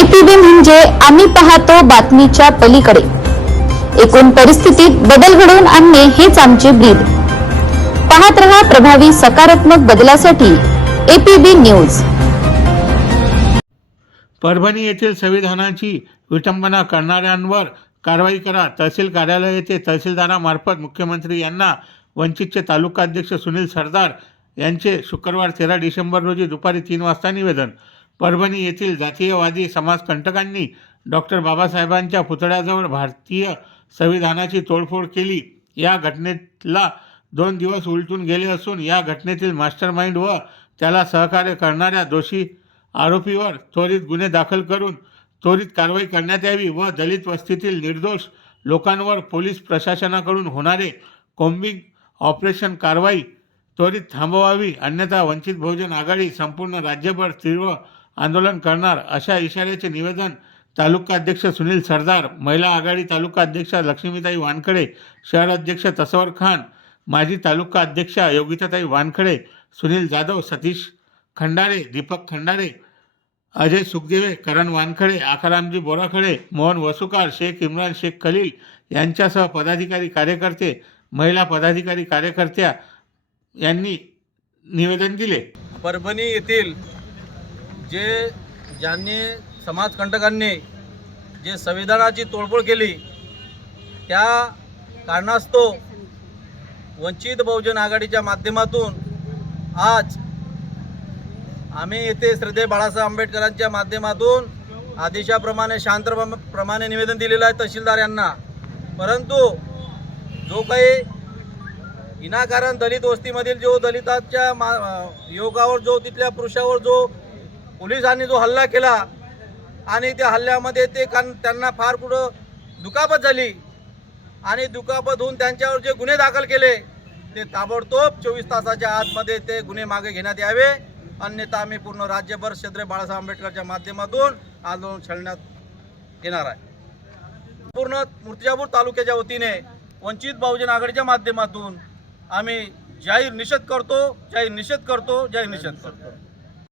APB म्हणजे आम्ही पाहतो बातमीच्या पलीकडे. एकूण परिस्थितीत बदल घडवून आणणे हेच आमचे ब्रीद. पाहत रहा प्रभावी सकारात्मक बदलासाठी एपीबी न्यूज. परभणी येथील संविधानाची विटंबना करणाऱ्यांवर कारवाई करा. तहसील कार्यालय येथे तहसीलदारामार्फत मुख्यमंत्री यांना वंचितचे तालुकाध्यक्ष सुनील सरदार यांचे शुक्रवार तेरा डिसेंबर रोजी दुपारी तीन वाजता निवेदन परभणी येथील जातीयवादी समाजकंटकांनी डॉक्टर बाबासाहेबांच्या पुतळ्याजवळ भारतीय संविधानाची तोडफोड केली. या घटनेला दोन दिवस उलटून गेले असून या घटनेतील मास्टरमाइंड व त्याला सहकार्य करणाऱ्या दोषी आरोपीवर त्वरित गुन्हे दाखल करून त्वरित कारवाई करण्यात यावी व दलित वस्तीतील निर्दोष लोकांवर पोलीस प्रशासनाकडून होणारे कोम्बिंग ऑपरेशन कारवाई त्वरित थांबवावी अन्यथा वंचित बहुजन आघाडी संपूर्ण राज्यभर तीव्र आंदोलन करणार अशा इशाऱ्याचे निवेदन तालुका अध्यक्ष सुनील सरदार महिला आघाडी तालुका अध्यक्षा लक्ष्मीताई वानखडे शहर अध्यक्ष तसवर खान माजी तालुका अध्यक्षा योगिताताई वानखडे सुनील जाधव सतीश खंडारे दीपक खंडारे अजय सुखदेवे करण वानखडे आकारामजी बोराखडे मोहन वसुकार शेख इम्रान शेख खलील यांच्यासह पदाधिकारी कार्यकर्ते महिला पदाधिकारी कार्यकर्त्या यांनी निवेदन दिले. परभणी येथील जे ज्यांनी समाजकंटकांनी जे संविधानाची तोडफोड केली त्या कारणास्तव वंचित बहुजन आघाडीच्या माध्यमातून आज आम्ही येथे श्रद्धे बाळासाहेब आंबेडकरांच्या माध्यमातून आदेशाप्रमाणे शांत प्रमाणे निवेदन दिलेलं आहे तहसीलदार यांना. परंतु जो काही विनाकारण दलित वस्तीमधील जो दलिताच्या मा युवकावर जो तिथल्या पुरुषावर जो पोलिसांनी जो हल्ला केला आणि त्या हल्ल्यामध्ये ते कारण त्यांना फार कुठं दुखापत झाली आणि दुखापत होऊन त्यांच्यावर जे गुन्हे दाखल केले ते ताबडतोब चोवीस तासाच्या आतमध्ये ते गुन्हे मागे घेण्यात यावे. अन्यथा आम्ही पूर्ण राज्यभर क्षेत्र बाळासाहेब आंबेडकरच्या माध्यमातून आंदोलन छळण्यात येणार आहे. पूर्ण मूर्तिजापूर तालुक्याच्या वतीने वंचित बहुजन आघाडीच्या माध्यमातून आम्ही जाहीर निषेध करतो जाहीर निषेध करतो जाहीर निषेध करतो.